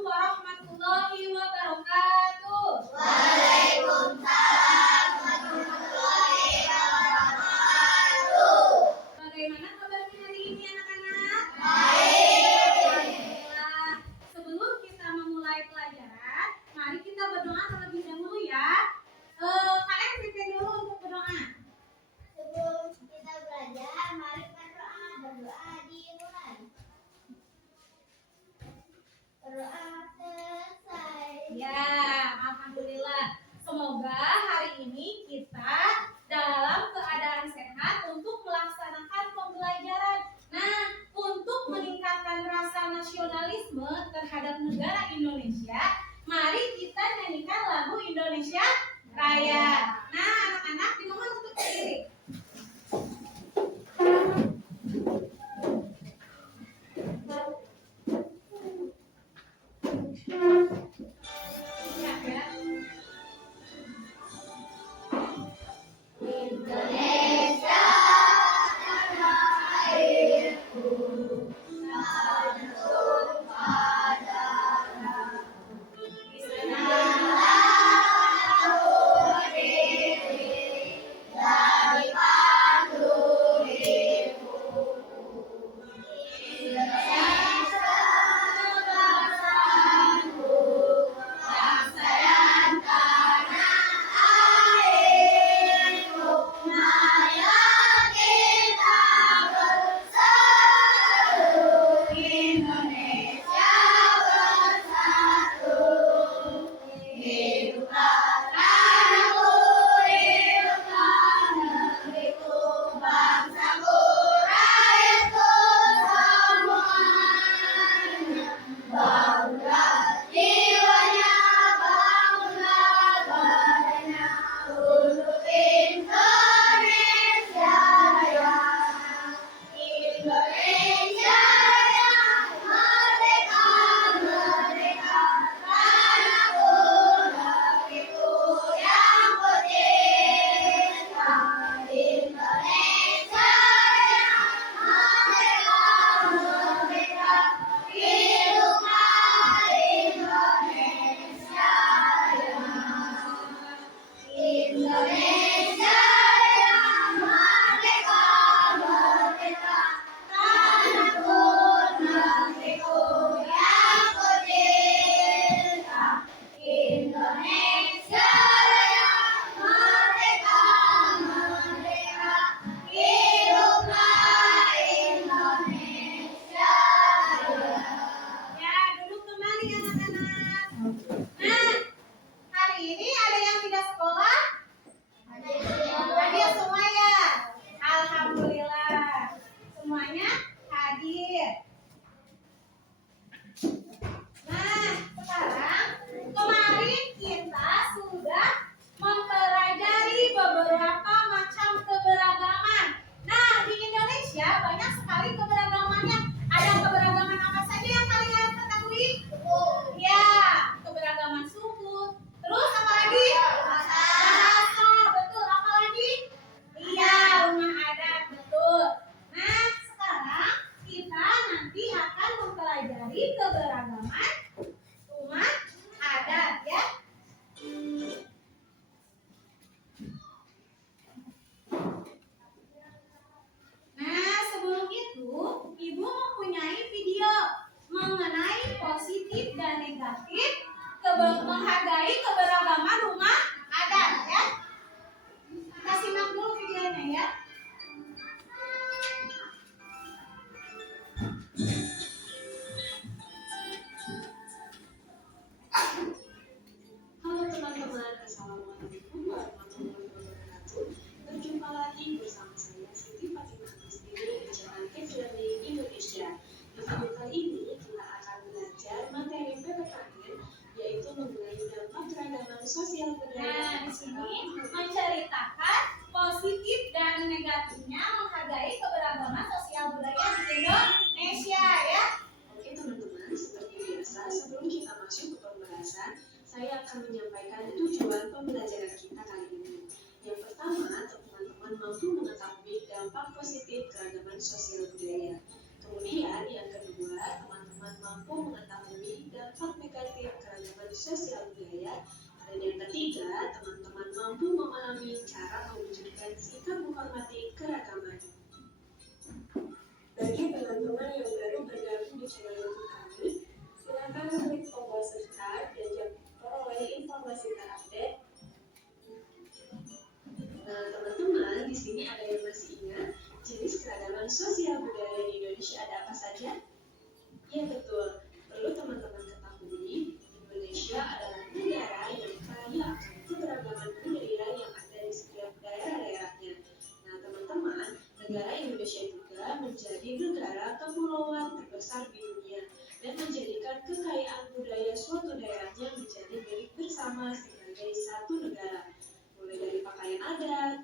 warahmatullahi wabarakatuh. Waalaikumsalam warahmatullahi wabarakatuh. Bagaimana kabarnya hari ini anak-anak? Baik. Alhamdulillah. Sebelum kita memulai pelajaran, mari kita berdoa terlebih dahulu ya. Kalian pimpin dulu untuk berdoa. Sebelum kita belajar, mari berdoa. Berdoa dimulai. Berdoa selesai. Ya, alhamdulillah. Semoga hari ini kita dalam keadaan sehat untuk melaksanakan pembelajaran. Nah, untuk meningkatkan rasa nasionalisme terhadap negara Indonesia, mari kita nyanyikan lagu Indonesia Raya. Nah, anak-anak dimohon untuk berdiri. Indonesia tanah airku, tanah darah. Senanglah berdiri dari pandurimu. Indonesia bangsaku, bangsa dan tanah airku. Marilah kita bersatu, Indonesia bersatu. Hiduplah tanahku, hiduplah negeriku, bangsaku, rakyatku semuanya. Bangunlah jiwanya, bangunlah badannya untuk Indonesia Raya. Indonesia Raya, merdeka, merdeka, tanahku, negeriku yang merdeka. Indonesia Raya, merdeka, merdeka, hiduplah Indonesia Raya. Indonesia Raya, merdeka, merdeka, tanahku, negeriku yang merdeka. Indonesia Raya, merdeka, merdeka, hiduplah Indonesia Raya. Ya, duduk kembali anak-anak. Nah, hari ini ada yang tidak sekolah? Hadir semua ya? Alhamdulillah. Semuanya hadir. Nah, sekarang kemarin kita sudah mempelajari beberapa macam keberagaman. Nah, di Indonesia banyak sekali keberagamannya. Ada keberagaman apa saja yang kalian ketahui? Ya, keberagaman suku. Terus apa lagi? Bahasa, betul. Apa lagi? Iya, rumah adat, betul. Nah, sekarang kita nanti akan mempelajari keberagaman rumah adat ya. Nah, sebelum itu, Ibu mempunyai video mengenai positif dan negatif menghargai keberagaman rumah adat ya. Kita simak dulu videonya ya. Halo teman-teman, Assalamualaikum warahmatullahi wabarakatuh. Berjumpa lagi bersama saya Siti Fatimah Astini di acara Kids Learning Indonesia. Di video kali ini kita akan belajar materi PPKN, yaitu mengenai dampak keragaman sosial budaya. Dan yang ketiga, teman-teman mampu memahami cara mewujudkan sikap menghormati keragaman. Bagi teman-teman yang baru bergabung di channel YouTube kami, silakan klik tombol subscribe dan jangan peroleh informasi terupdate. Nah, teman-teman, di sini ada yang masih ingat jenis keragaman sosial budaya di Indonesia ada apa saja? Ya betul, perlu teman-teman ketahui, Indonesia adalah negara yang kaya akan keberagaman budaya yang ada di setiap daerah-daerahnya. Nah, teman-teman, negara Indonesia juga menjadi negara kepulauan terbesar di dunia dan menjadikan kekayaan budaya suatu daerahnya menjadi milik bersama sebagai satu negara. Mulai dari pakaian adat,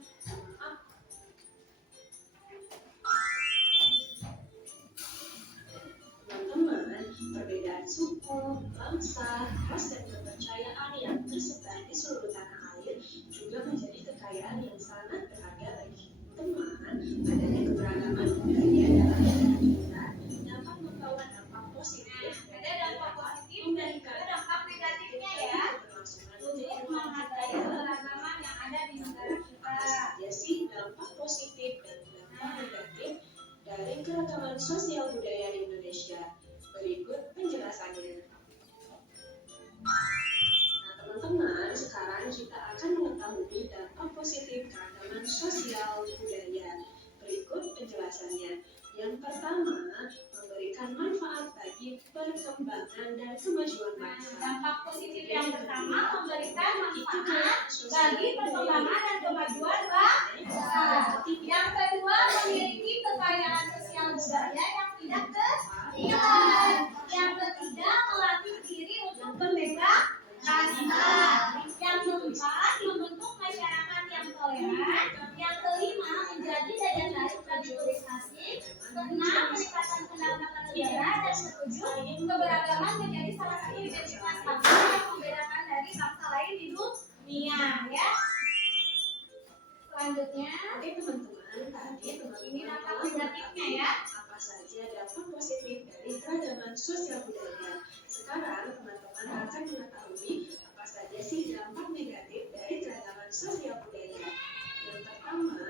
teman-teman, perbedaan suku, bangsa, ras, dan kepercayaan yang tersebar di seluruh tanah air juga menjadi kekayaan yang sangat berharga bagi teman. Adanya keberagaman budaya dalam negara kita dapat membawa dampak positif Ada dampak positif dan juga dampak negatifnya ya. Untuk menghargai keberagaman yang ada di negara kita. Apa saja sih dampak positif dan dampak negatif dari keragaman sosial budaya di Indonesia? Berikut penjelasannya. Nah, teman-teman, sekarang kita akan mengetahui dampak positif keragaman sosial budaya. Berikut penjelasannya. Yang pertama, memberikan manfaat bagi perkembangan dan kemajuan bangsa. Dampak positif yang pertama memberikan manfaat bagi perkembangan dan kemajuan bangsa. Yang kedua, memiliki kekayaan sosial budaya yang tidak terlihat. Yang ketiga, melatih diri untuk berbeda rasa. Yang keempat, membentuk masyarakat yang toleran. Yang kelima, menjadi daya tarik bagi turis asing. Keenam, peningkatan pendapatan negara. Dan ketujuh, keberagaman menjadi salah satu identitas bangsa yang membedakan dari bangsa lain di dunia. Ya. Selanjutnya, Oke teman-teman, tadi ini teman-teman dampak telah negatifnya ya. apa saja dampak positif dari keragaman sosial budaya. Sekarang teman-teman akan mengetahui apa saja sih dampak negatif dari keragaman sosial budaya. Yang pertama,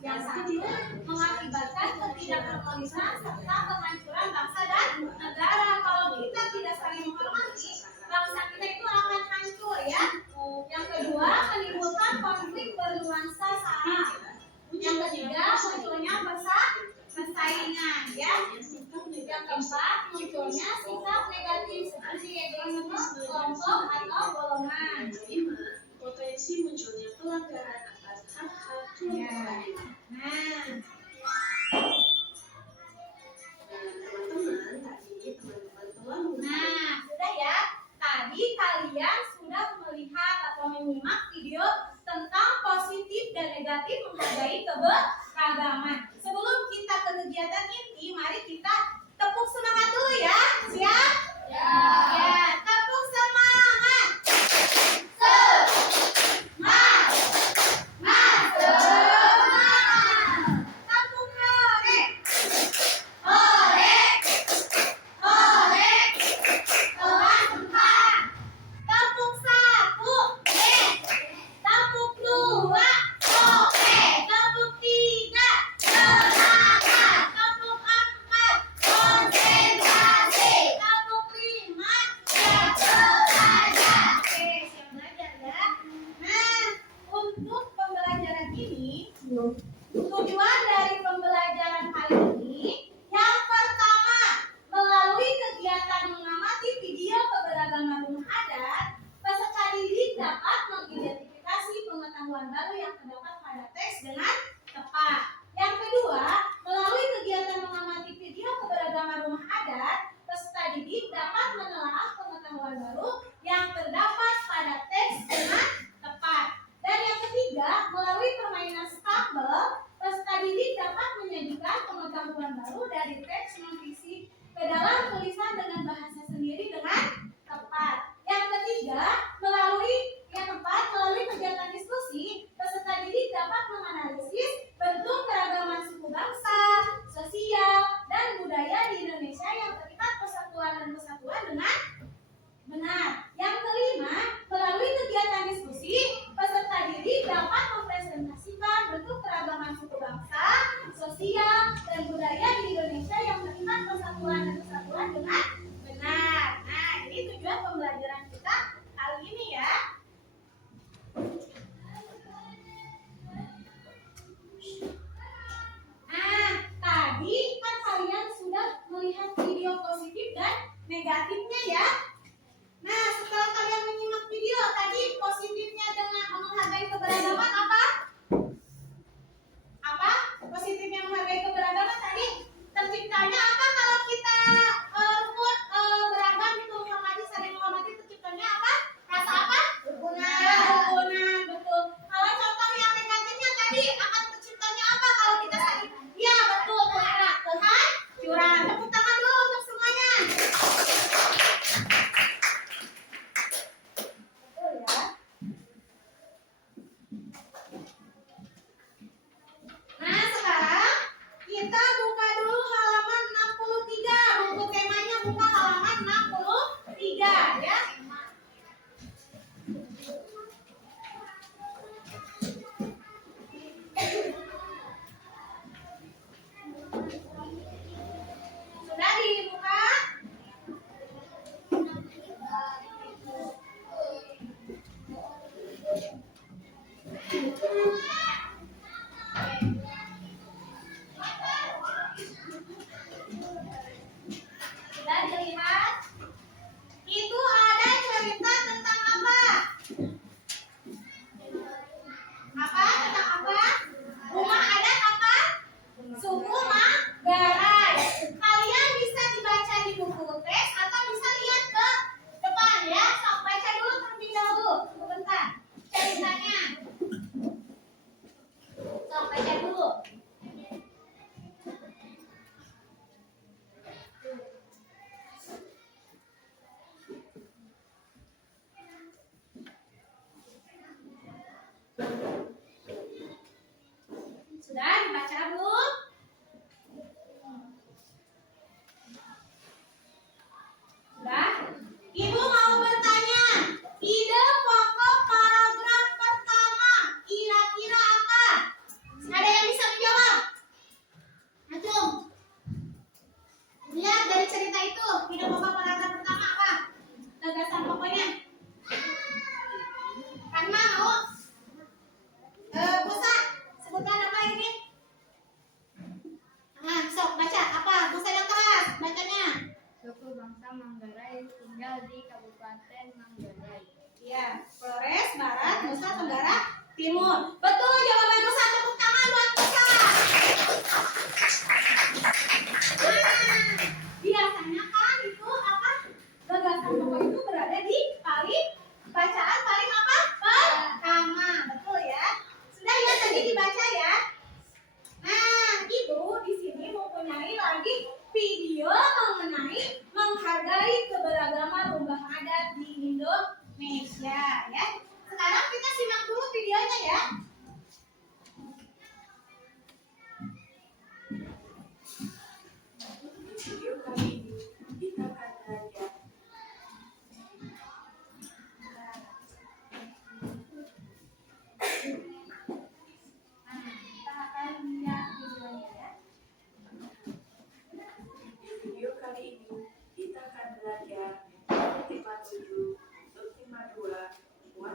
Yang satu, mengakibatkan ketidakharmonisan serta kehancuran bangsa dan negara. Kalau kita tidak saling menghormati, bangsa kita itu akan hancur ya. Yang kedua, menimbulkan konflik bernuansa sara. Yang ketiga, munculnya persaingan ya. Yang keempat, munculnya sikap negatif seperti egoisme, kelompok atau golongan. kelima, potensi munculnya pelanggaran atas hak-hak kelompok lain. Nah, Teman-teman, tadi teman-teman telah Nah, sudah ya. Tadi kalian sudah melihat atau menyimak video tentang positif dan negatif menghargai keberagaman. Sebelum kita ke kegiatan inti, mari kita tepuk semangat dulu ya. Siap? Ya, tepuk semangat. Semangat. negatifnya ya. Nah, setelah kalian menyimak video tadi, positifnya dengan menghargai keberagaman apa? Apa? Positifnya menghargai keberagaman tadi terciptanya apa kalau kita beragam itu menghormati, saling menghormati, terciptanya apa? Rasa apa? Kerukunan. Kerukunan, betul. Kalau contoh yang negatifnya tadi akan terciptanya apa kalau kita saling? Ya, betul, kehancuran. Tepuk tangan dulu untuk semuanya. Betul ya. Nah, sekarang kita buka dulu halaman 63. Buku temanya buka halaman 63 ya. Sudah dibuka? Sudah dilihat? Itu ada cerita tentang apa? Apa? Tentang apa? Rumah adat apa? Suku Manggarai. Kalian bisa dibaca di buku teks atau bisa lihat ke depan ya. Sok baca dulu terlebih dahulu. Sebentar. Ceritanya. Sok baca dulu. Sudah dibaca belum? Sudah? Ibu mau bertanya, ide pokok paragraf pertama kira-kira apa? Ada yang bisa menjawab? Acung. Lihat dari cerita itu, ide pokok paragraf pertama apa? Gagasan pokoknya. Karena mau? Musa, sebutkan apa ini? Nah, sok baca apa? Musa yang keras, bacanya. Suku bangsa Manggarai tinggal di Kabupaten Manggarai. Iya, Flores Barat, Nusa Tenggara Timur. Betul jawaban Nusa, tepuk tangan buat Nusa. Nah, biasanya kan itu apa? Gagasan pokok itu berada di paling bacaan paling apa? Pertama, betul ya. Sudah ya tadi dibaca ya. Nah, ibu di sini mempunyai lagi video mengenai menghargai keberagaman rumah adat di Indonesia ya. Sekarang kita simak dulu videonya ya. Video kali ini kita akan belajar Kita akan lihat videonya ya. di video kali ini kita akan belajar 57, 52, muat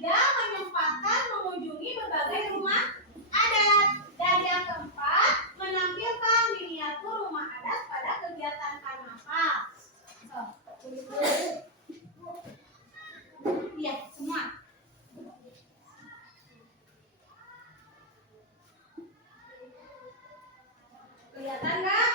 ketiga, menyempatkan mengunjungi berbagai rumah adat. Dan yang keempat, menampilkan miniatur rumah adat pada kegiatan karnaval. Iya, semua. Kelihatan nggak?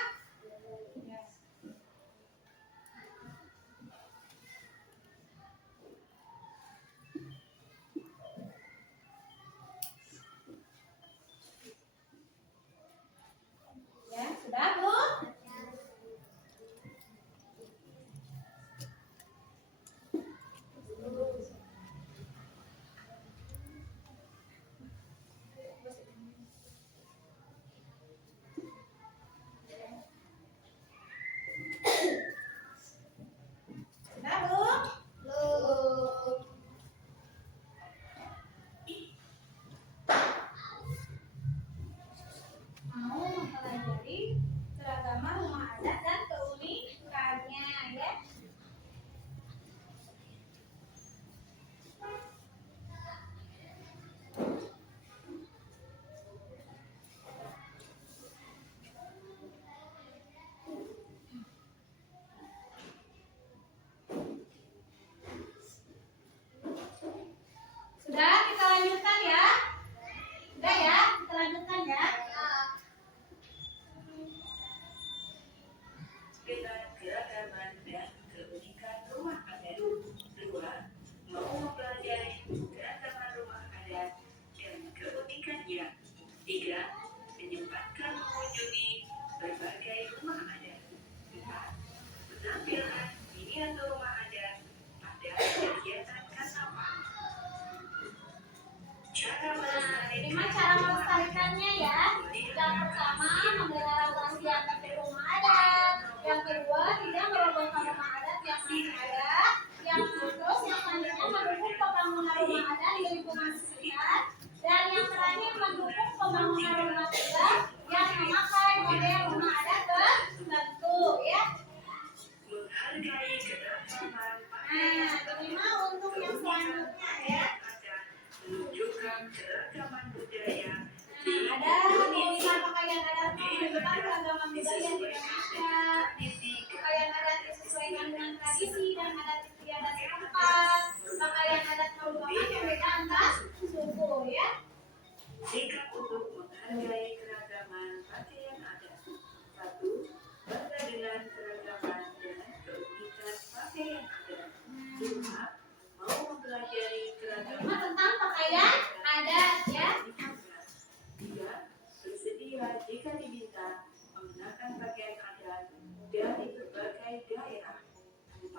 Ya, sudah Bu? Sudah Bu? Mau mempelajari keragaman rumah adat dan keunikannya ya. Sudah, kita lanjutkan ya. Sudah ya, kita lanjutkan ya. Dengan keragaman dan keunikan rumah adat. 2. Mau mempelajari keragaman rumah adat dan keunikannya. 3. Menyempatkan mengunjungi berbagai rumah adat. 4. Menampilkan miniatur rumah adat pada kegiatan karnaval. Cara Ini melestarikan mah cara melestarikannya ya. Yang pertama, memelihara wasiat rumah adat. Yang kedua, tidak merobohkan rumah adat yang masih ada. Yang terus yang selanjutnya mendukung pembangunan rumah adat di lingkungan sekitar. Dan yang terakhir mendukung pembangunan rumah tangga yang memakai model rumah adat tertentu ya. menghargai keragaman Nah, ini mah untuk yang selanjutnya ya. menunjukkan keragaman budaya Ada tulisan pakaian adat menunjukkan keragaman budaya di Indonesia. Pakaian adat disesuaikan dengan tradisi dan adat istiadat setempat. Pakaian adat merupakan pembeda antar suku ya. sikap untuk menghargai keragaman pakaian adat. 1. Bangga dengan keragaman dan keunikan pakaian adat. 2. Mau mempelajari keragaman Cuma tentang pakaian adat ya. 3. Bersedia jika diminta mengenakan pakaian adat dari berbagai daerah. 4.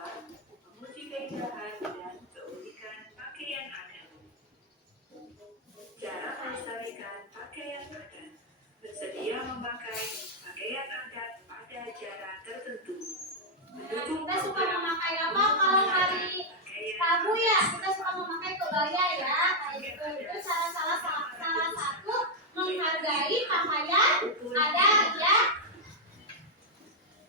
Memuji keindahan dan keunikan pakaian adat. Cara melestarikan pakaian adat. Bersedia memakai pakaian adat pada acara tertentu. Mendukung Kita suka memakai apa kalau hari Rabu ya? Kita suka memakai kebaya ya. Kayak gitu. Itu salah satu menghargai pakaian adat ya.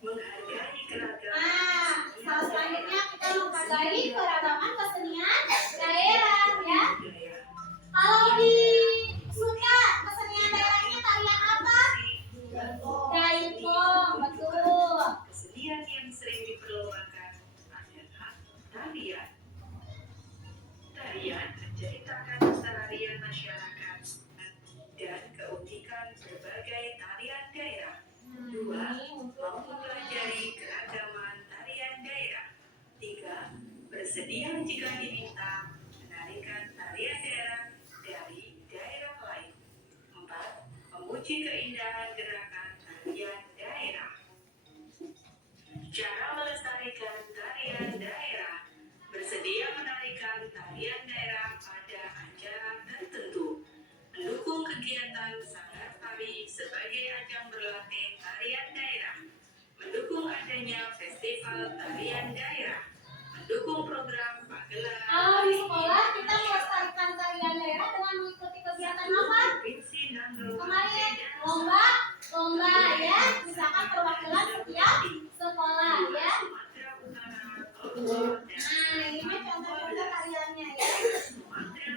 menghargai keragaman. Nah, salah selanjutnya kita menghargai keragaman kesenian daerah ya. budaya. Kalau di Sunda kesenian daerahnya tarian apa? Jaipong, betul. Kesenian yang sering diperlombangkan adalah tarian. Tarian menceritakan keseharian masyarakat dan keunikan berbagai tarian daerah. 2. Mau mempelajari keragaman tarian daerah. 3. Bersedia jika diminta menarikan tarian daerah dari daerah lain. 4. Memuji keindahan gerakan tarian daerah. Cara melestarikan tarian daerah. Bersedia menarikan tarian daerah pada acara tertentu. Mendukung kegiatan sanggar tari sebagai ajang berlatih tarian daerah. Mendukung adanya festival tarian daerah. Mendukung program pagelaran Kalau di sekolah kita melestarikan tarian daerah dengan mengikuti kegiatan apa? provinsi Nanggroe Kemarin lomba ya, misalkan perwakilan setiap sekolah ya. Sumatera Utara, Lombok, dan Nah, ini mah contoh-contoh tariannya ya. Sumatera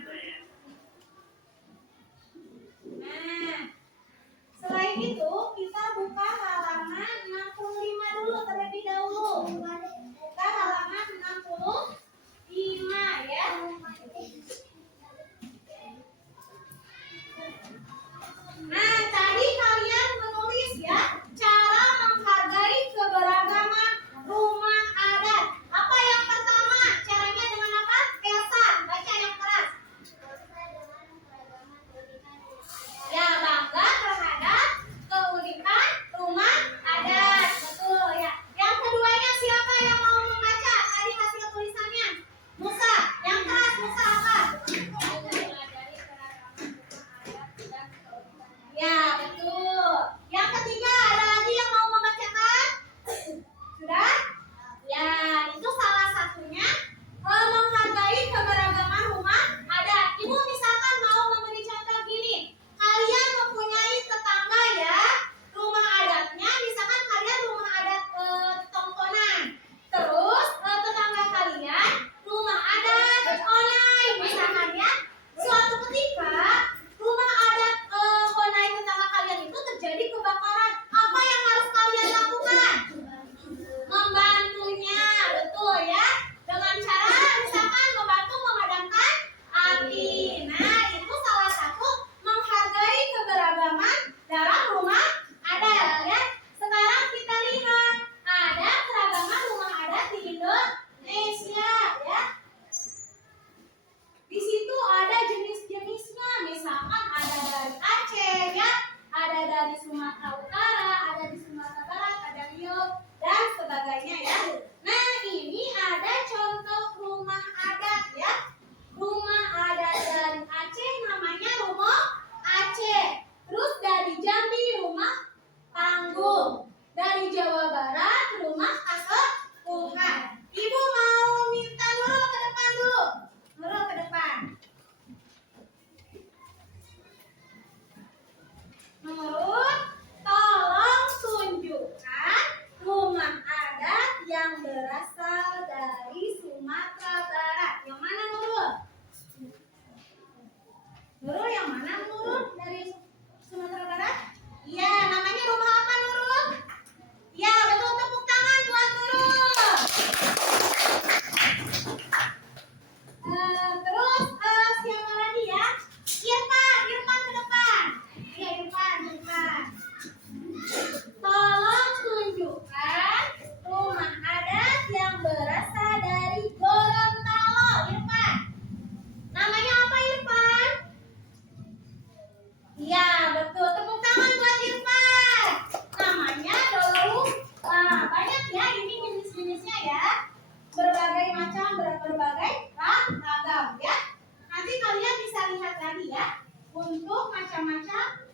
macam-macam.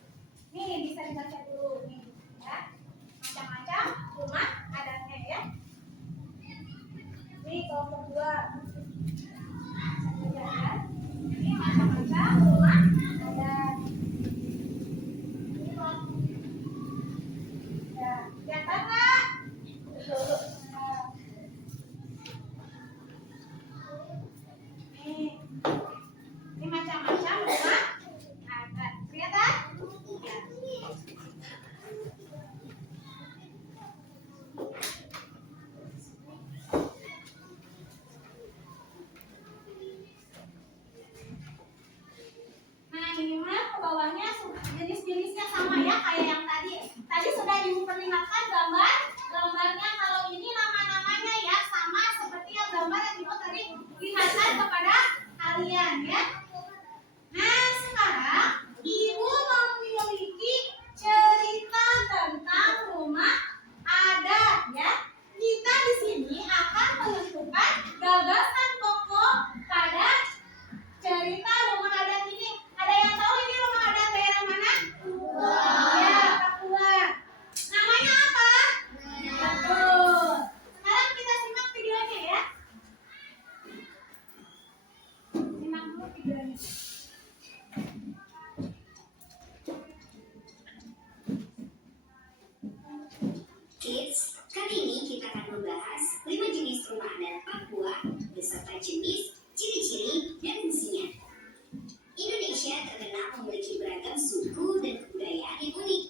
Nih bisa dibaca dulu nih ya. Macam-macam rumah adatnya ya. Nih kelompok 2. Ini macam-macam rumah adat. Ini kelompok. Ya, lihat Kak. Ini macam-macam rumah adat. Kelihatan? Ya. Nah, ini mah ke bawahnya jenis-jenisnya sama ya kayak yang tadi. Tadi sudah diperlihatkan gambarnya. Kalau ini nama-namanya ya sama seperti yang gambar yang Ibu tadi lihatkan kepada kalian ya. Nah, sekarang Ibu memiliki cerita tentang rumah adat ya. Kita di sini akan menentukan gagasan pokok pada cerita rumah adat ini. Ada yang tahu ini rumah adat daerah mana? Ya, Papua. Namanya apa? Betul. Sekarang kita simak videonya ya. Simak dulu videonya. Kids, kali ini kita akan membahas 5 jenis rumah adat Papua beserta jenis, ciri-ciri, dan fungsinya. Indonesia terkenal memiliki beragam suku dan kebudayaan yang unik.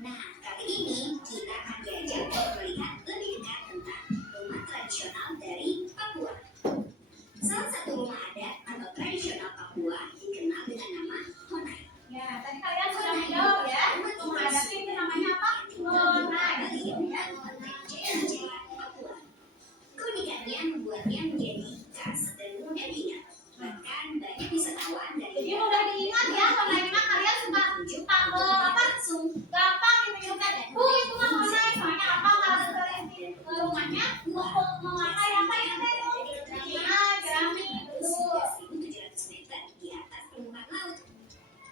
Nah, kali ini kita akan diajak untuk melihat lebih dekat tentang rumah tradisional dari Papua. Salah satu rumah adat atau tradisional Papua dikenal dengan nama Honai. Ya, tadi kalian sudah menjawab ya. Rumah adat ini namanya apa? Honai. Keunikannya membuatnya menjadi khas dan mudah diingat. Bahkan banyak wisatawan dari Jadi mudah diingat ya, Honai mah kalian suka apa? Gampang gitu kan. Itu mah Honai soalnya apa? Kalau ke rumahnya memakai apa ya? Nah, jerami. Betul. 1.700 meter di atas permukaan laut.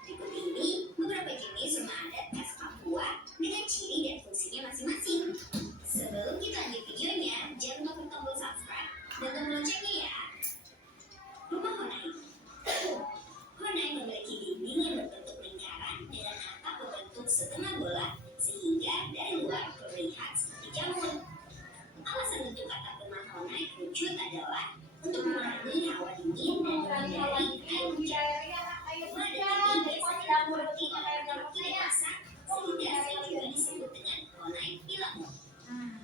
Berikut ini beberapa jenis rumah adat khas Papua dengan ciri dan fungsinya masing-masing. Sebelum kita lanjut videonya, jangan lupa klik tombol subscribe dan tombol loncengnya ya. Rumah Honai. Honai memiliki dinding yang berbentuk lingkaran dengan atap berbentuk setengah bola sehingga dari luar terlihat seperti jamur. Alasan bentuk atap rumah Honai kerucut adalah untuk mengurangi hawa dingin dan menghindari air hujan. Rumah adat ini biasanya dipakai oleh laki-laki dewasa sehingga sering juga disebut dengan Honai Pilamu.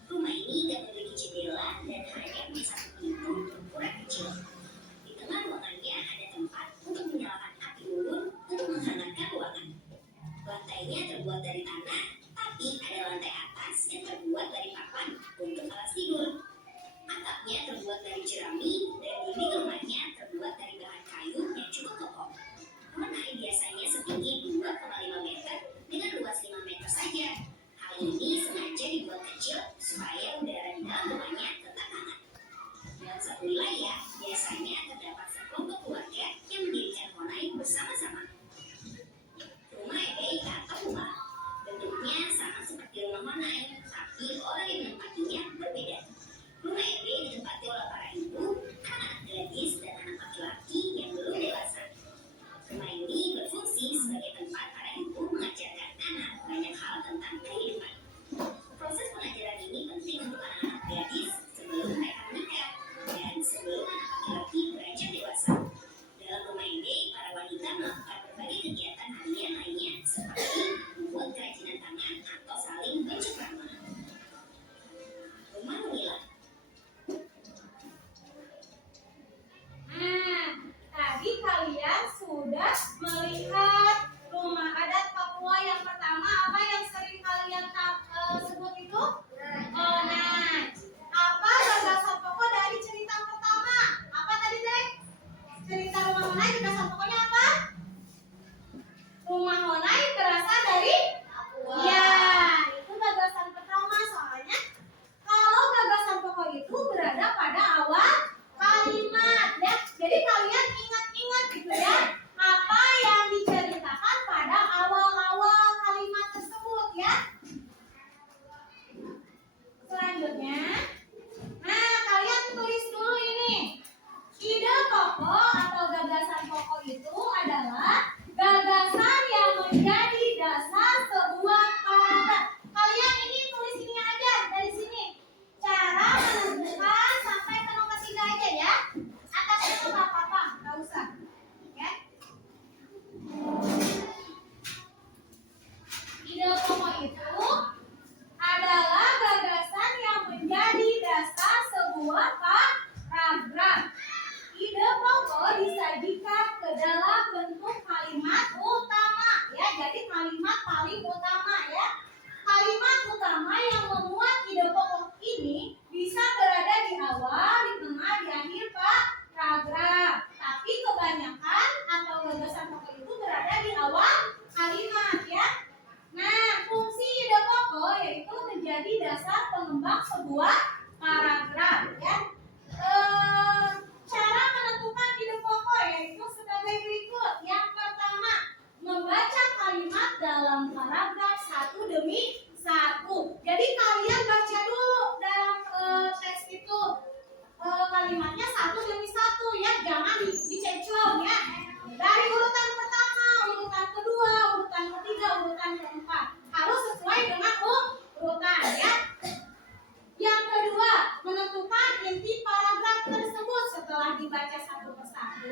Rumah ini tidak memiliki jendela dan hanya punya satu pintu berukuran kecil. Di tengah ruangannya ada tempat untuk menyalakan api ulun untuk menghangatkan ruangan. Lantainya terbuat dari tanah, tapi ada lantai atas yang terbuat dari papan untuk alas tidur. Atapnya terbuat dari jerami dan dinding rumahnya terbuat dari bahan kayu yang cukup kokoh. Honai biasanya setinggi 2,5 meter dengan luas 5 meter saja. Hal ini sengaja dibuat kecil supaya udara di dalam rumahnya tetap hangat. Dalam satu wilayah, biasanya terdapat sekelompok keluarga yang mendirikan Honai bersama-sama. Rumah ebek atau rumah bentuknya sama seperti rumah Honai, tapi orang yang menempatinya berbeda. Rumah ebek ditempati oleh para ibu, anak gadis, dan anak laki-laki yang belum dewasa. Rumah ini berfungsi sebagai tempat para ibu mengajarkan anak banyak hal tentang kehidupan. Proses pengajaran ini penting untuk anak-anak gadis sebelum mereka menikah dan sebelum anak laki-laki beranjak dewasa. Dalam rumah ini, para wanita melakukan berbagai kegiatan harian lainnya seperti membuat kerajinan tangan atau saling bercengkrama. Rumah Mila. Nah, tadi kalian sudah melihat rumah adat Papua yang pertama apa yang sering kalian sebut itu? Honai. Apa gagasan pokok dari cerita pertama? Apa tadi, Dek? Cerita rumah Honai gagasan pokoknya apa? Rumah Honai berasal dari Papua. Ya, itu gagasan pertama soalnya kalau gagasan pokok itu berada pada awal kalimat ya. Jadi kalian ingat-ingat gitu ya apa yang diceritakan pada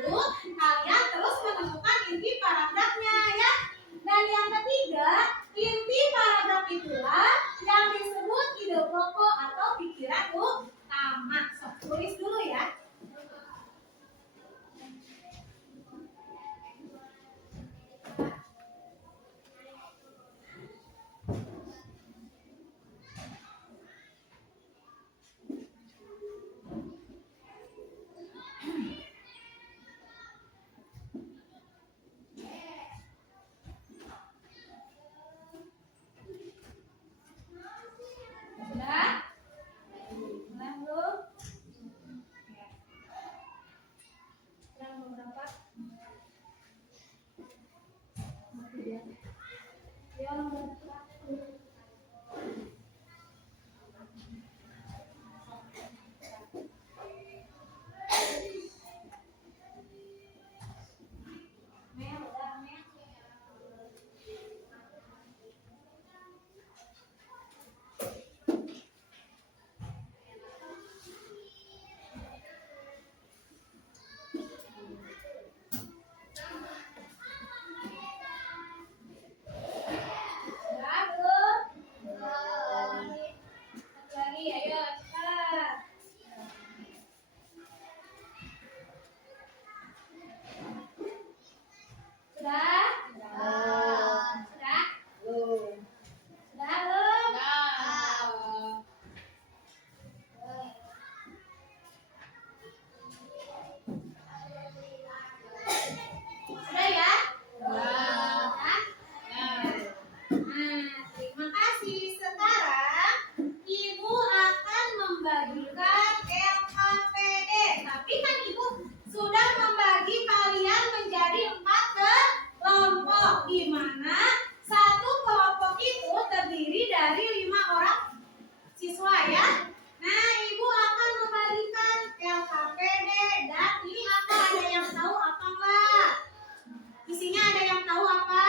dulu, kalian terus menemukan inti paragrafnya ya. Dan yang ketiga, inti paragraf itulah yang disebut ide pokok atau pikiran utama. So, tulis dulu ya. Sudah? Mulai belum? Ya. Yang beberapa? Ya, nomor berapa? Mel, udah, Mel. Udah belum? Satu lagi, ayo cepat. Sudah? Sudah? Belum. Sudah belum? Sudah ya? Sudah? Nah, terima kasih. Sekarang Ibu akan membagikan LKPD. Tapi kan Ibu sudah membagi kalian menjadi 4 kelompok, di mana satu kelompok itu terdiri dari 5 orang siswa ya. Nah, Ibu akan membagikan LKPD dan ini apa? Ada yang tahu apa enggak? Isinya ada yang tahu apa?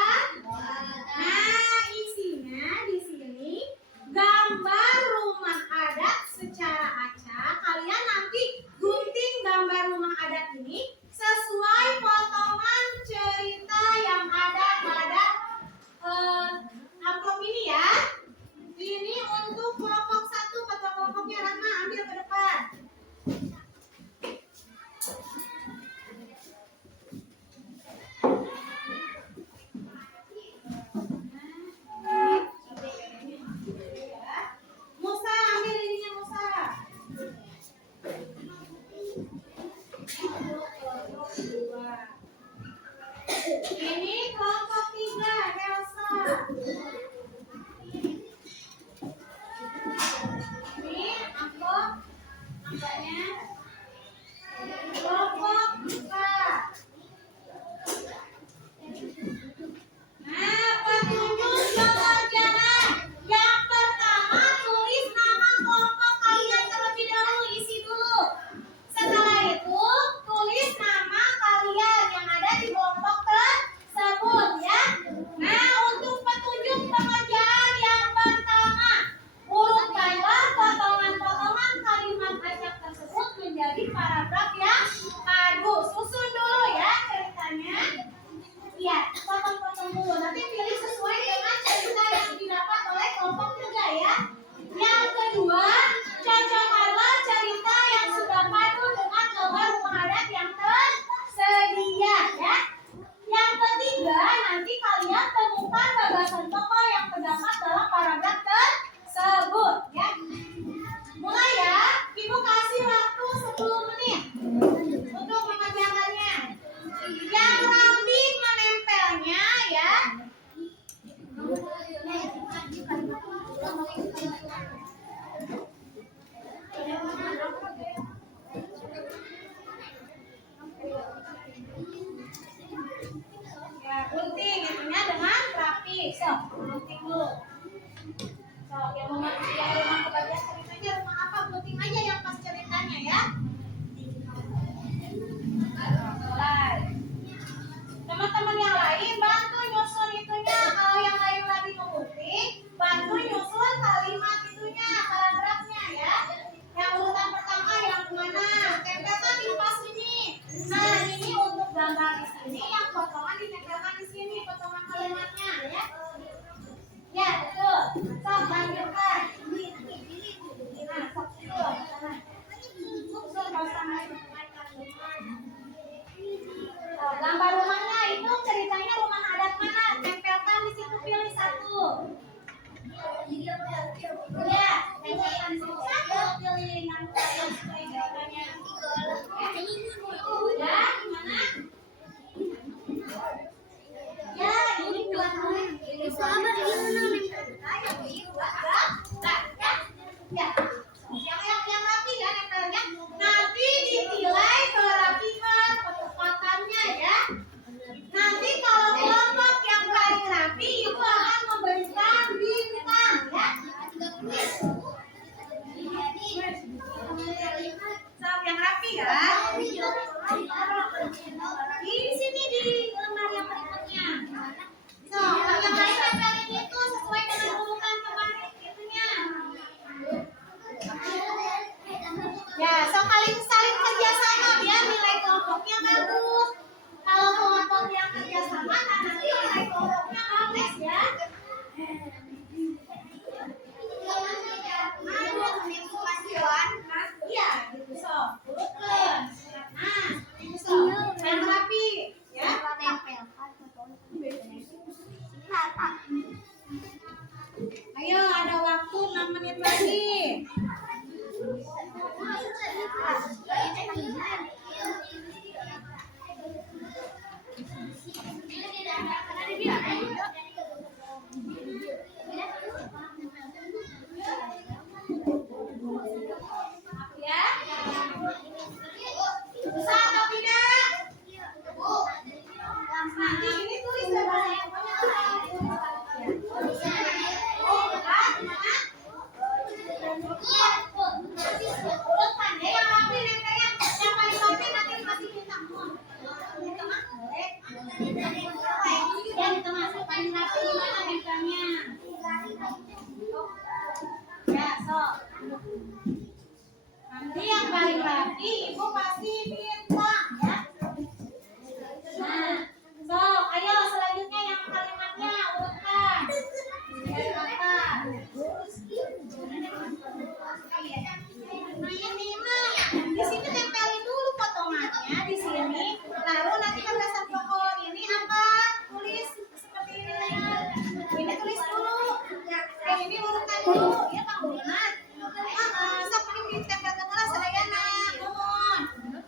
Nah, isinya di sini gambar rumah adat secara acak. Kalian nanti gunting gambar rumah adat ini sesuai potongan cerita yang ada pada amplop ini ya. Ini untuk kelompok 1, ketua kelompoknya Rahma ambil ke depan. Musa ambil ininya Musa. Ini kelompok 3 Elsa. Ini amplop, amplopnya kelompok 4. Nah, petunjuk jalan-jalan. Yang pertama tulis nama kelompok kalian terlebih dahulu, isi dulu. Setelah itu tulis nama kalian yang ada di kelompok tersebut sini, yang potongan ditempelkan di sini, potongan kalimatnya ya. Ya, betul. Sok lanjutkan. Nah, sok betul. Gambar rumahnya itu ceritanya rumah adat mana? Tempelkan di situ, pilih satu. Ya, tempelkan di situ satu, pilih yang sesuai jawabannya. Ya, gimana? Ya, ini belakangnya. Ini sabar gimana? Ya, yang rapi ya nempelnya. Nanti dinilai kerapihan ketepatannya ya. Nanti kalau kelompok yang paling rapi itu akan memberikan bintang ya. Sok yang rapi ya. Di sini di lembar yang berikutnya. So, yang lain tempelin itu sesuai dengan urutan kemarin itunya. Ya, so saling kerjasama biar nilai kelompoknya bagus. Kalau kelompok yang kerjasama, nanti nilai kelompoknya bagus ya. Iya, gitu so. Urutkan. Nah, ini so. Yang rapi, ya. Ayo, ada waktu 6 menit lagi. Ya. Bisa atau tidak? Nanti ini tulis bahasa urutkan ya yang rapi nempelnya. Yang paling rapi nanti masih bintang. Di tengah boleh. Ya di tengah paling rapi gimana nempelnya? Ya sok. Nanti yang paling rapi ibu pasti bintang ya. Nah, so ayo selanjutnya yang kalimatnya urutkan. Dari atas. Nah ini mah di sini tempelin dulu potongannya di sini. Lalu nanti berdasar pokok ini apa? Tulis seperti ini ya. Ini tulis dulu. Ini urutkan dulu ya Kang Bunat. Sok ini tempelkan lah sedayana. Mohon.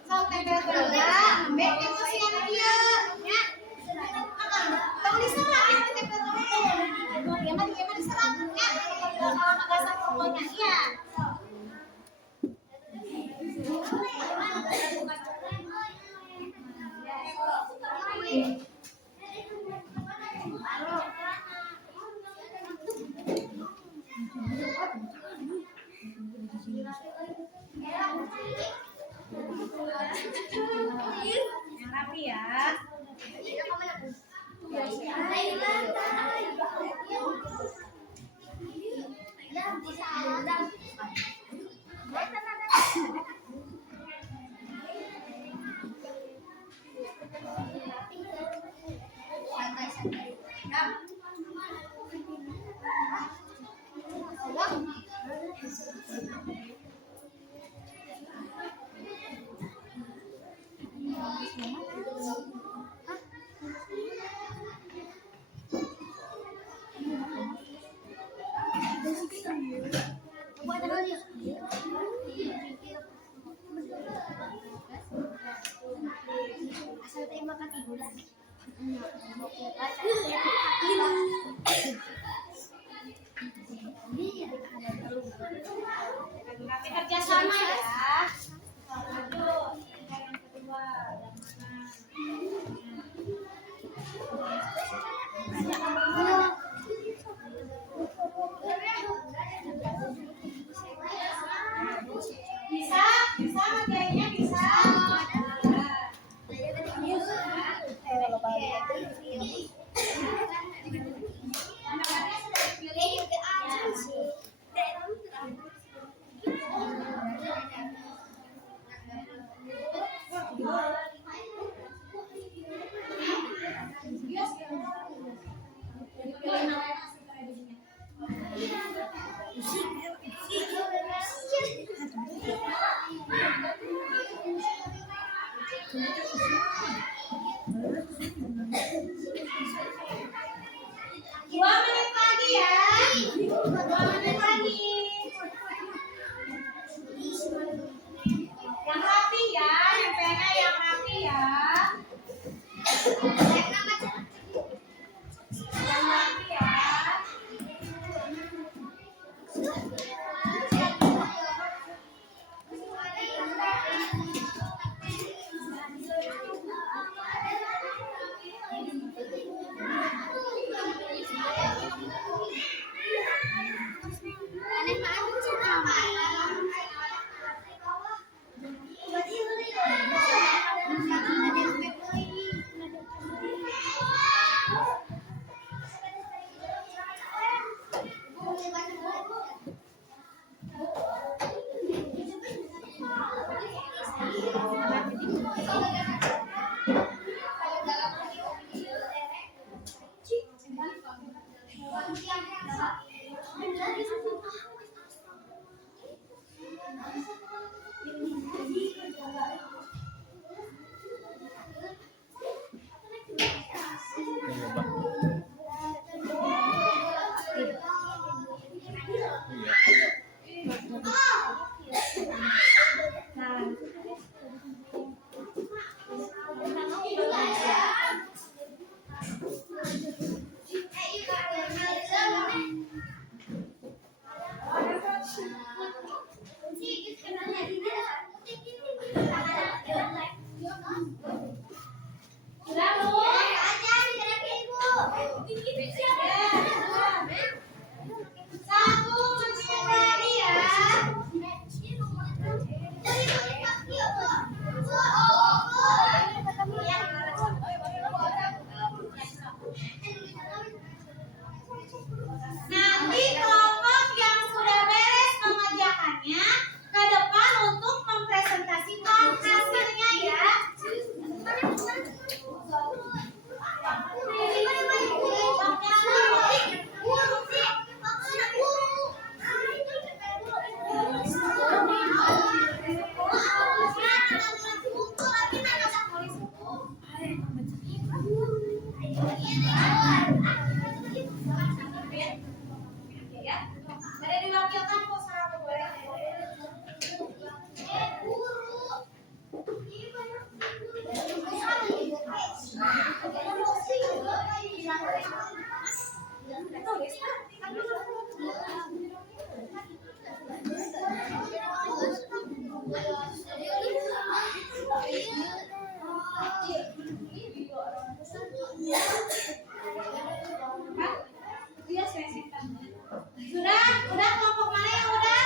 Sok tempelkan lah. Ambek itu sian dia. Ya. Tulis lah ini tempelkan dulu. Dia mah diserap ya. Kalau berdasar pokoknya iya. Yang rapi ya. Tapi kerjasama ya. Lanjut. Yang kedua, yang mana? Bisa ngerjainnya bisa. Anak-anaknya sudah dipilih. 2 menit lagi ya. 2 menit lagi. Yang rapi ya, nempelnya yang rapi ya. Yang rapi ya. Sudah Bu? Satu menit lagi ya. Nanti kelompok yang sudah beres mengerjakannya ke depan untuk mempresentasikan hasilnya ya. Ya, ada diwakilkan kok Sarah boleh. Sudah kelompok mana yang udah?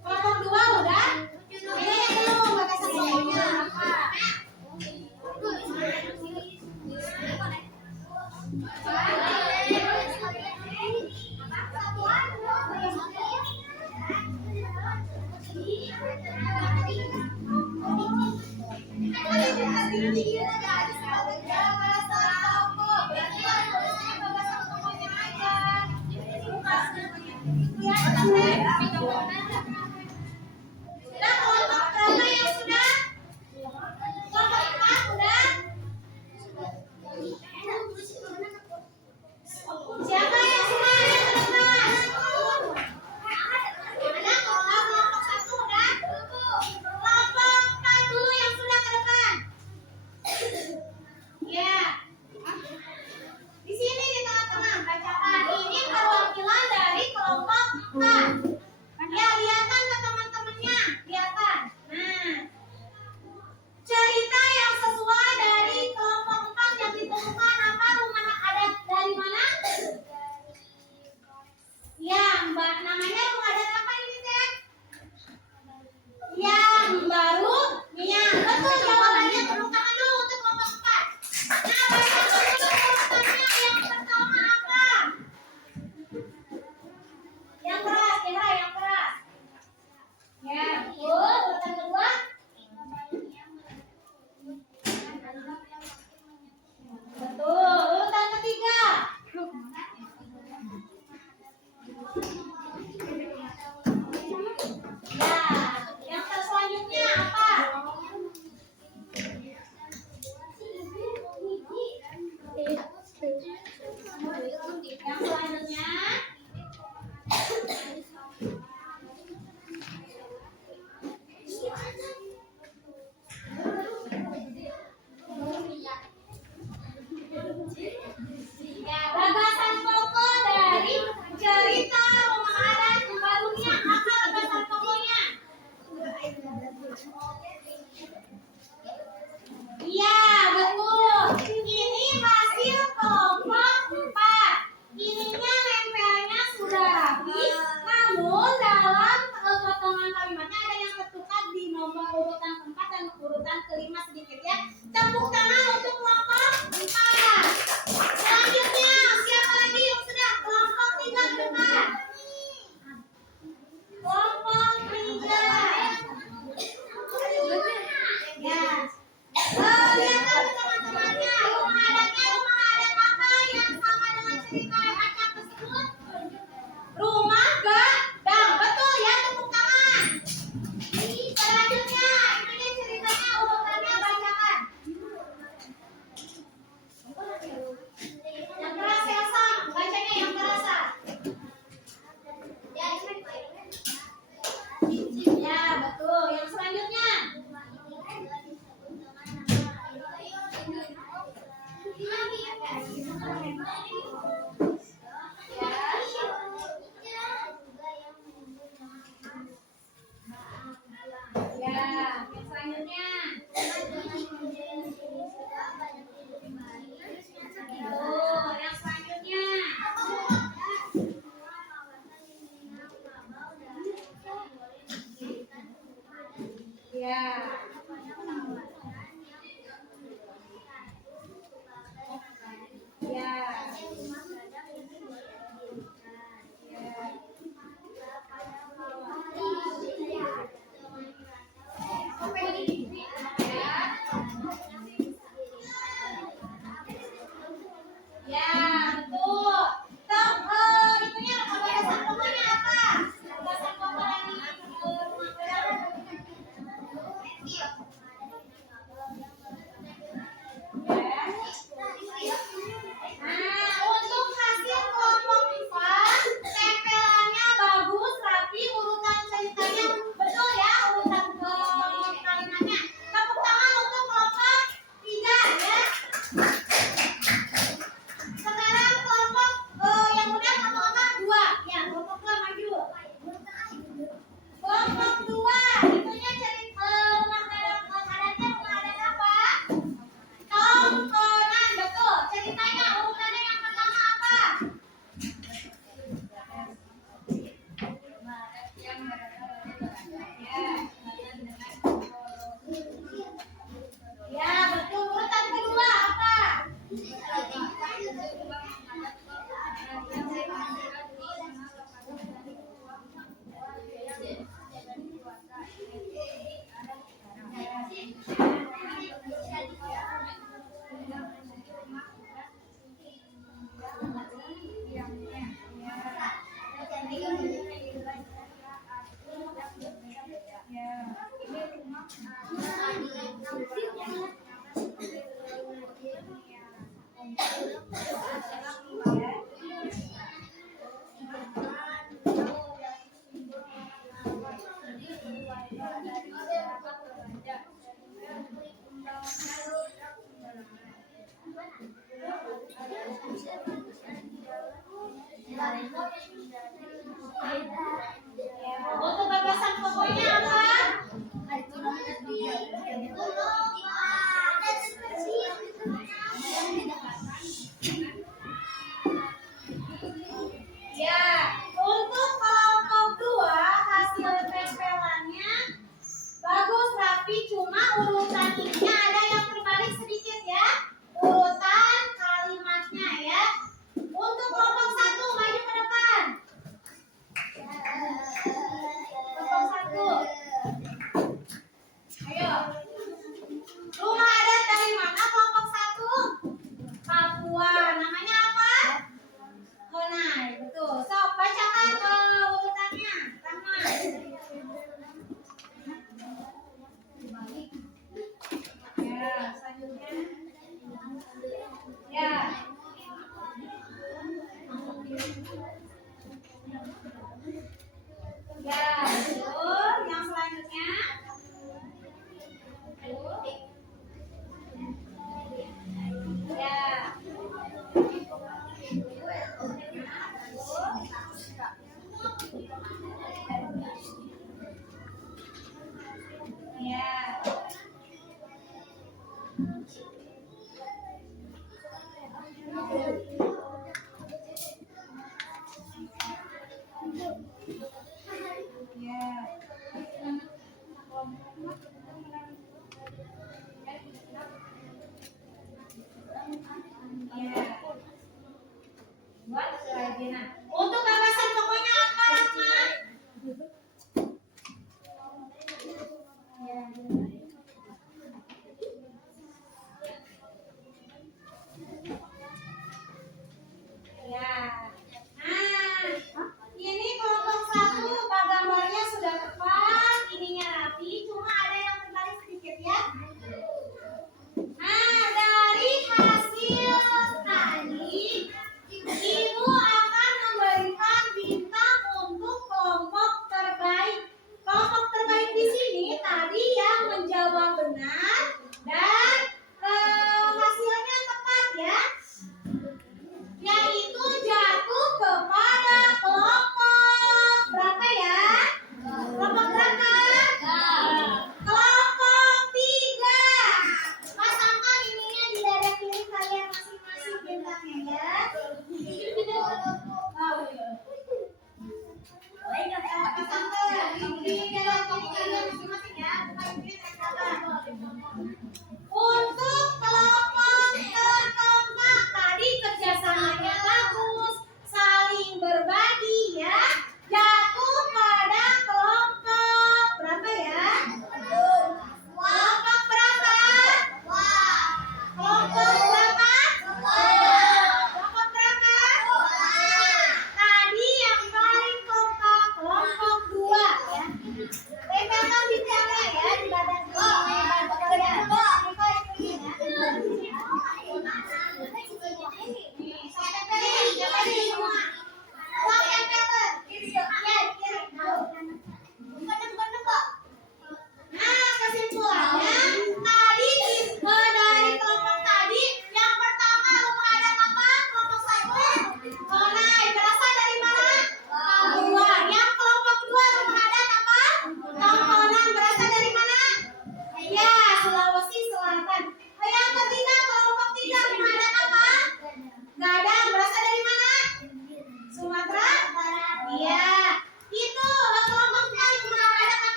Kelompok 2 udah? Ini yang belum, pakai sabunnya. Sudah kelompok berapa yang sudah? Kelompok 4 udah? Siapa yang sudah yang ke depan? Ada kelompok 1 udah? Kelompok 4 dulu yang sudah ke depan. Ya. Di sini di tengah-tengah bacakan ini perwakilan dari kelompok 4. Ya,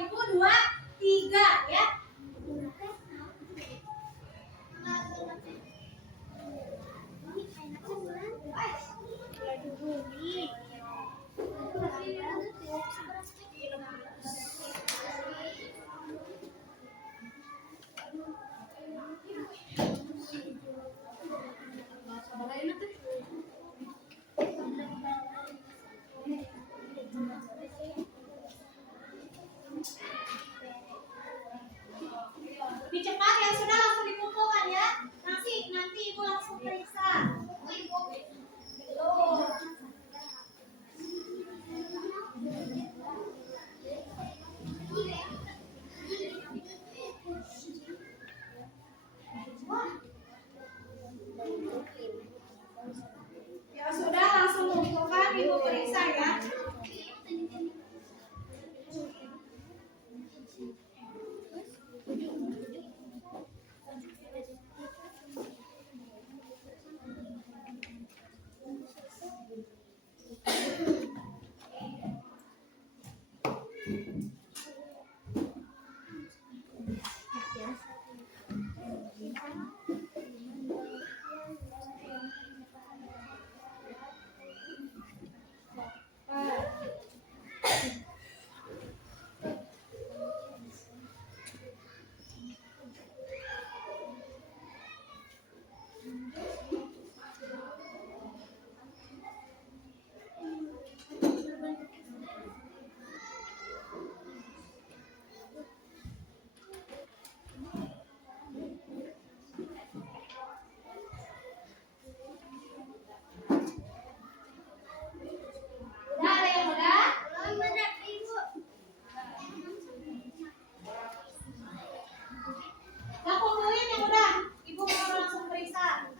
itu 2, 3 ya. Lebih cepat yang sudah langsung dikumpulkan ya. Nanti ibu langsung periksa. Tuh. Ya sudah langsung kumpulkan, ibu periksa ya. Udah ada yang udah? Yang kumpulin yang udah. Ibu mau langsung periksa.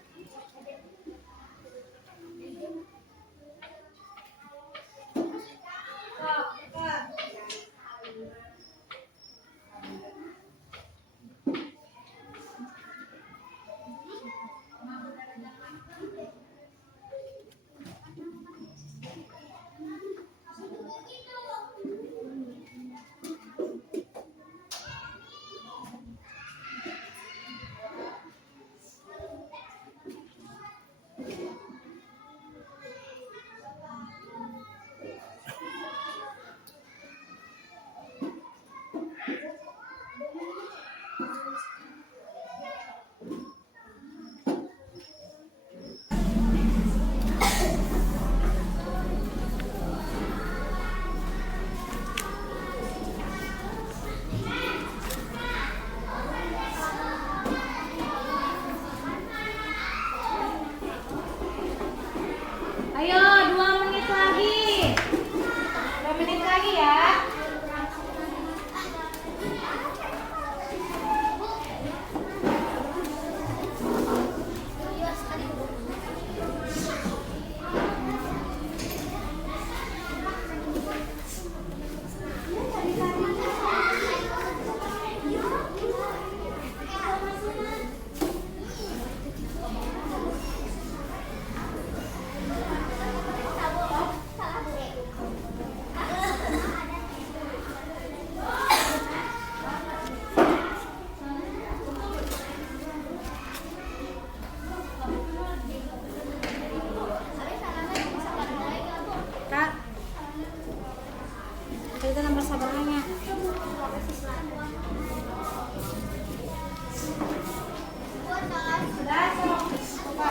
Ayo 2 menit lagi. 2 menit lagi ya. Kak, itu nomor sabarnya. Sudah, coba.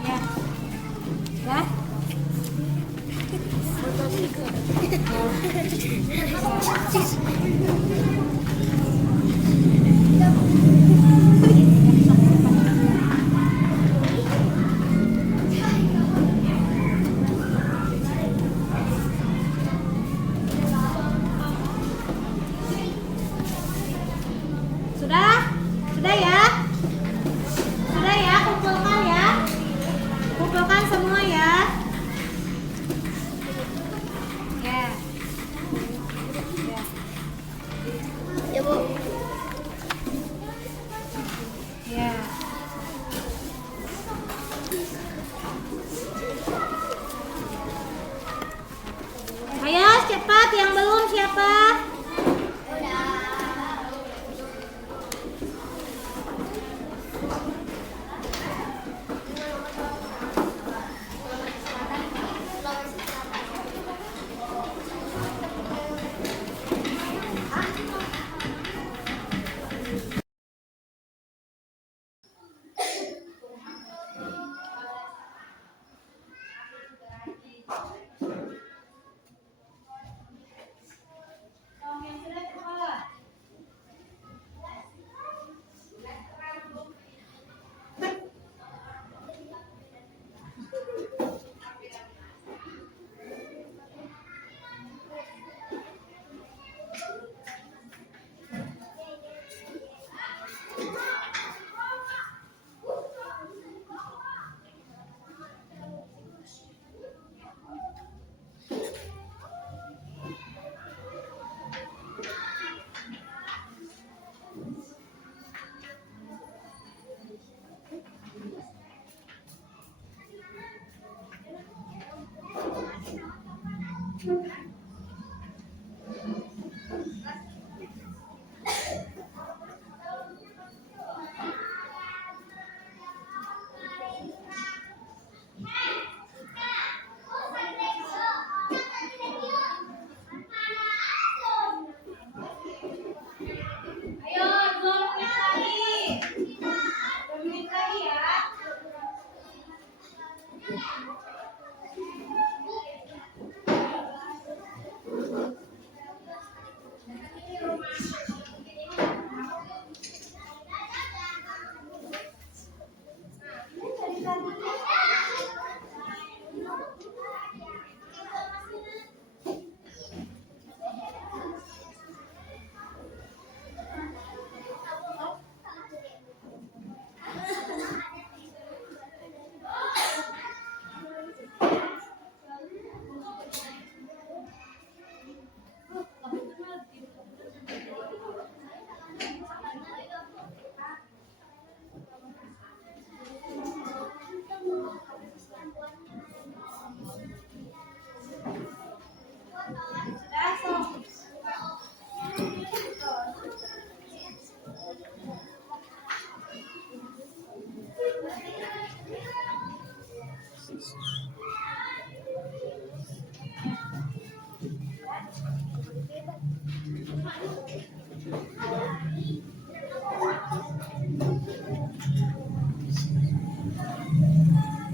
Ya. Sudah? Sudah ya? Sudah ya, kumpulkan ya. Kumpulkan semua ya. Ya. Ya.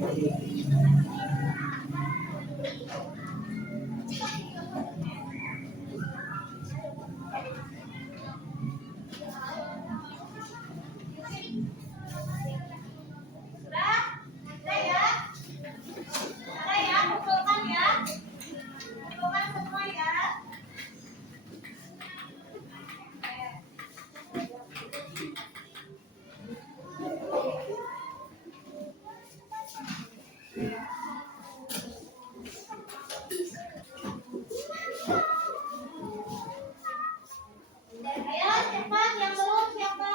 Sudah? Sudah ya? Sudah ya? Kumpulkan ya? Kumpulkan semua ya? Ayo cepat, yang belum siapa?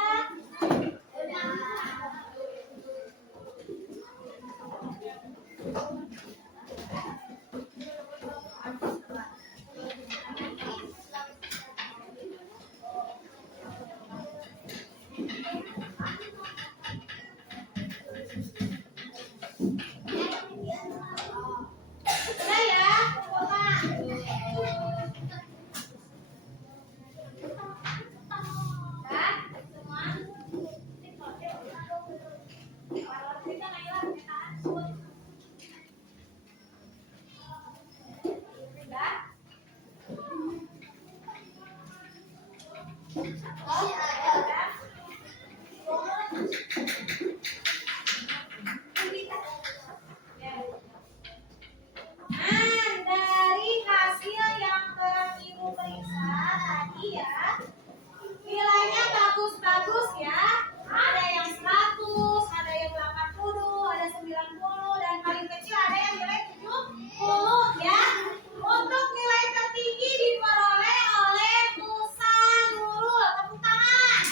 Sudah ya? Kumpulkan. Sudah? Semua? Dari hasil yang telah Ibu periksa tadi ya, nilainya bagus-bagus ya. Ada yang 100, ada yang 80, ada 90, dan paling kecil ada yang nilai 70 ya. Untuk nilai tertinggi diperoleh oleh Musa Nurul. Tepuk tangan.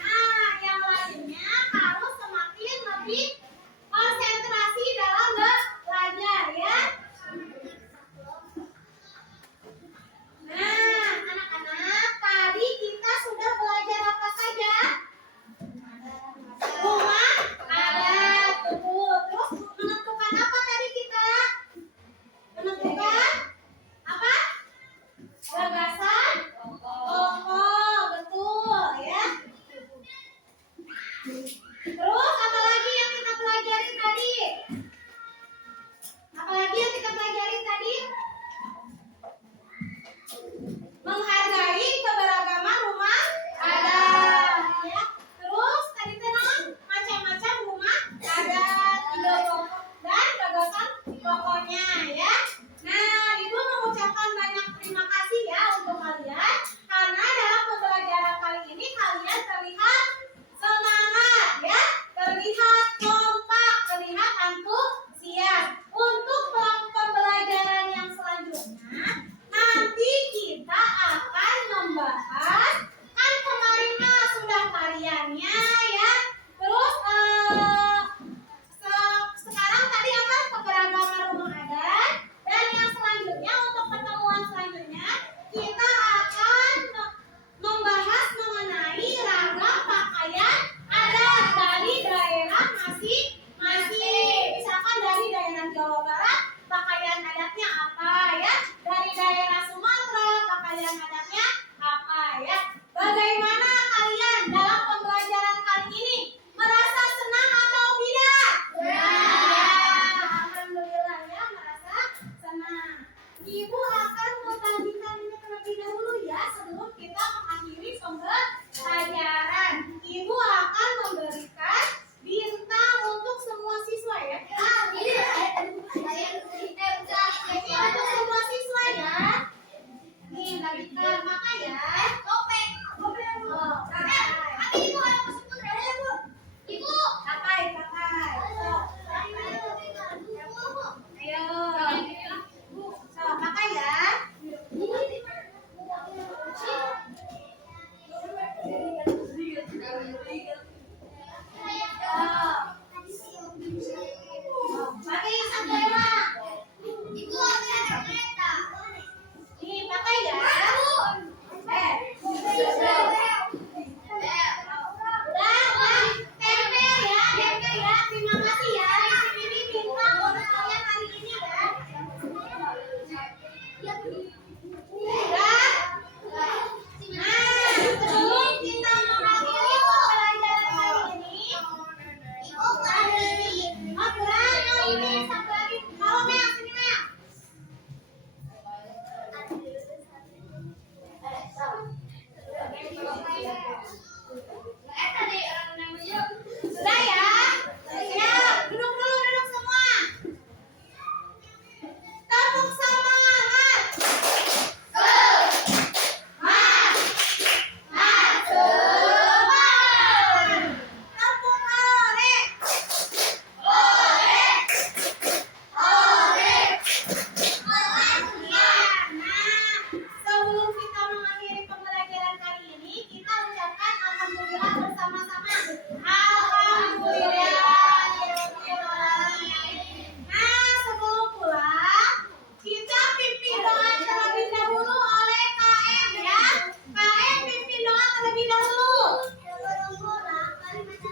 Nah, yang lainnya harus semakin lebih konsentrasi dalam belajar ya. Nah, anak-anak, tadi kita sudah belajar apa saja? Rumah ada, betul. Terus menentukan apa tadi kita? Menentukan apa? Gagasan tokoh, betul ya. Terus apa lagi yang kita pelajari tadi? Apa lagi yang kita pelajari tadi? Menghargai keberagaman rumah adat ya. Terus tadi tenang macam-macam rumah adat, ide pokok dan gagasan pokoknya ya. Nah, Ibu mengucapkan banyak terima kasih ya untuk kalian karena dalam pembelajaran kali ini kalian terlihat semangat ya, terlihat kompak, terlihat antusias. Untuk pembelajaran yang selanjutnya nanti kita akan membahas, kan kemarin mah sudah variannya ya. Terus sekarang tadi apa? Keberagaman rumah adat. Dan yang selanjutnya untuk pertemuan selanjutnya kita akan membahas mengenai ragam pakaian adat dari daerah masing-masing. Misalkan dari daerah Jawa Barat pakaian adatnya apa ya? Dari daerah Sumatera pakaian adatnya apa ya? Bagaimana kalian dalam pembelajaran kali ini? Merasa senang atau tidak? Ya. Alhamdulillah ya, merasa senang. Ibu akan membagikan ini terlebih dahulu ya sebelum kita mengakhiri pembelajaran. Ibu akan memberikan bintang untuk semua siswa ya. Ini untuk semua siswa ya. Nih bagikan maka ya. Topeng. Kalimantan